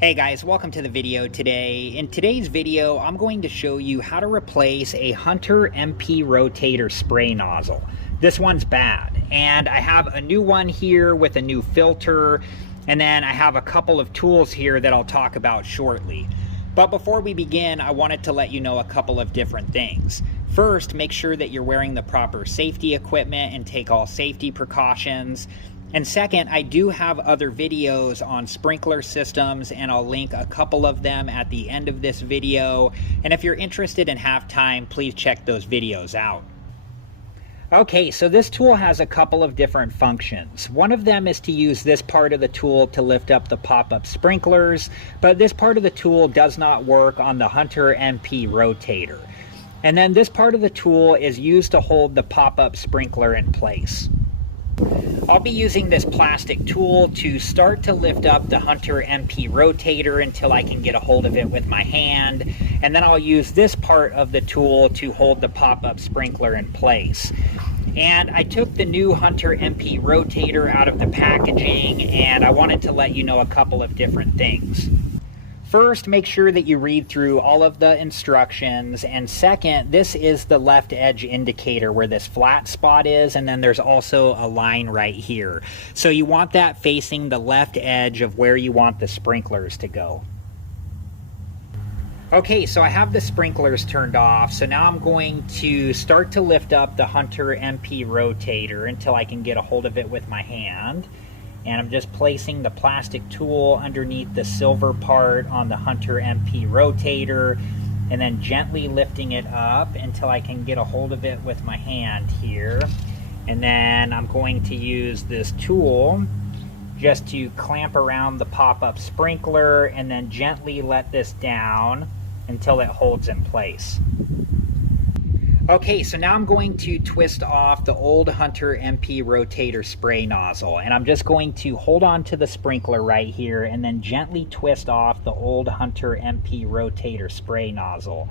Hey guys, welcome to the video today. In today's video, I'm going to show you how to replace a Hunter MP Rotator Spray Nozzle. This one's bad, and I have a new one here with a new filter, and then I have a couple of tools here that I'll talk about shortly. But before we begin, I wanted to let you know a couple of different things. First, make sure that you're wearing the proper safety equipment and take all safety precautions. And second, I do have other videos on sprinkler systems, and I'll link a couple of them at the end of this video. And if you're interested and have time, please check those videos out. Okay, so this tool has a couple of different functions. One of them is to use this part of the tool to lift up the pop-up sprinklers, but this part of the tool does not work on the Hunter MP Rotator. And then this part of the tool is used to hold the pop-up sprinkler in place. I'll be using this plastic tool to start to lift up the Hunter MP Rotator until I can get a hold of it with my hand, and then I'll use this part of the tool to hold the pop-up sprinkler in place. And I took the new Hunter MP Rotator out of the packaging, and I wanted to let you know a couple of different things. First, make sure that you read through all of the instructions, and second, this is the left edge indicator where this flat spot is, and then there's also a line right here. So you want that facing the left edge of where you want the sprinklers to go. Okay, so I have the sprinklers turned off, so now I'm going to start to lift up the Hunter MP Rotator until I can get a hold of it with my hand. And I'm just placing the plastic tool underneath the silver part on the Hunter MP Rotator, and then gently lifting it up until I can get a hold of it with my hand here. And then I'm going to use this tool just to clamp around the pop-up sprinkler and then gently let this down until it holds in place. Okay, so now I'm going to twist off the old Hunter MP Rotator Spray Nozzle, and I'm just going to hold on to the sprinkler right here and then gently twist off the old Hunter MP Rotator Spray Nozzle.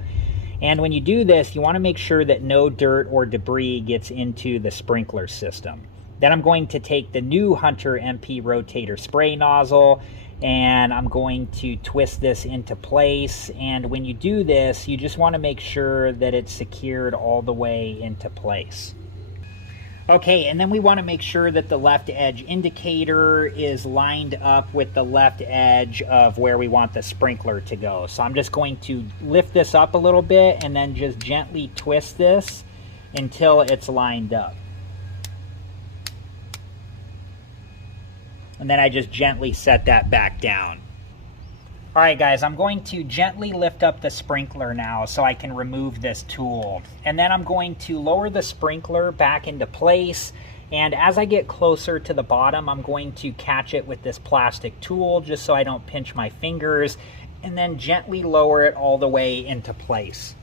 And when you do this, you want to make sure that no dirt or debris gets into the sprinkler system. Then I'm going to take the new Hunter MP Rotator Spray Nozzle, and I'm going to twist this into place. And when you do this, you just want to make sure that it's secured all the way into place. Okay, and then we want to make sure that the left edge indicator is lined up with the left edge of where we want the sprinkler to go. So I'm just going to lift this up a little bit and then just gently twist this until it's lined up. And then I just gently set that back down. Alright guys, I'm going to gently lift up the sprinkler now so I can remove this tool. And then I'm going to lower the sprinkler back into place. And as I get closer to the bottom, I'm going to catch it with this plastic tool just so I don't pinch my fingers. And then gently lower it all the way into place.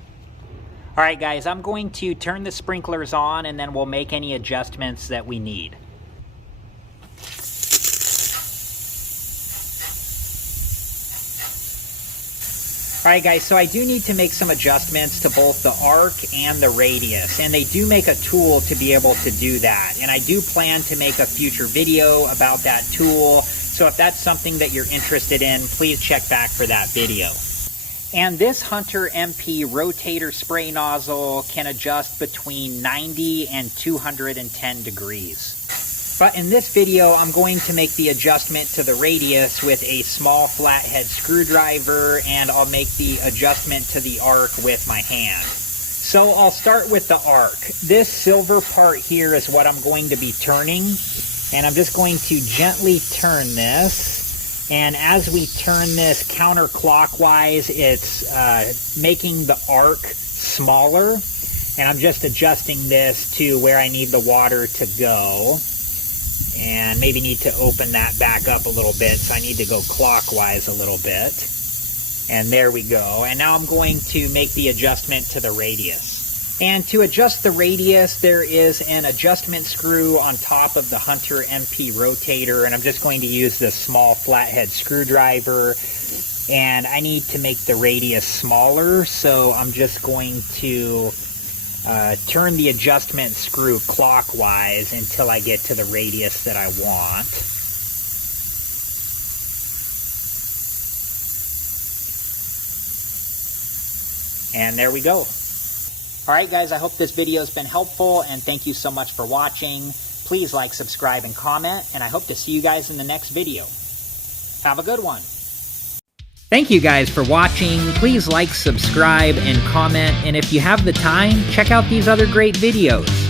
Alright guys, I'm going to turn the sprinklers on and then we'll make any adjustments that we need. Alright guys, so I do need to make some adjustments to both the arc and the radius, and they do make a tool to be able to do that, and I do plan to make a future video about that tool, so if that's something that you're interested in, please check back for that video. And this Hunter MP Rotator Spray Nozzle can adjust between 90 and 210 degrees. But in this video, I'm going to make the adjustment to the radius with a small flathead screwdriver, and I'll make the adjustment to the arc with my hand. So I'll start with the arc. This silver part here is what I'm going to be turning, and I'm just going to gently turn this. And as we turn this counterclockwise, it's making the arc smaller, and I'm just adjusting this to where I need the water to go. And maybe need to open that back up a little bit, so I need to go clockwise a little bit. And there we go. And now I'm going to make the adjustment to the radius. And to adjust the radius, there is an adjustment screw on top of the Hunter MP Rotator, and I'm just going to use this small flathead screwdriver. And I need to make the radius smaller, so I'm just going to turn the adjustment screw clockwise until I get to the radius that I want. And there we go. Alright guys, I hope this video has been helpful, and thank you so much for watching. Please like, subscribe, and comment, and I hope to see you guys in the next video. Have a good one. Thank you guys for watching. Please like, subscribe, and comment, and if you have the time, check out these other great videos.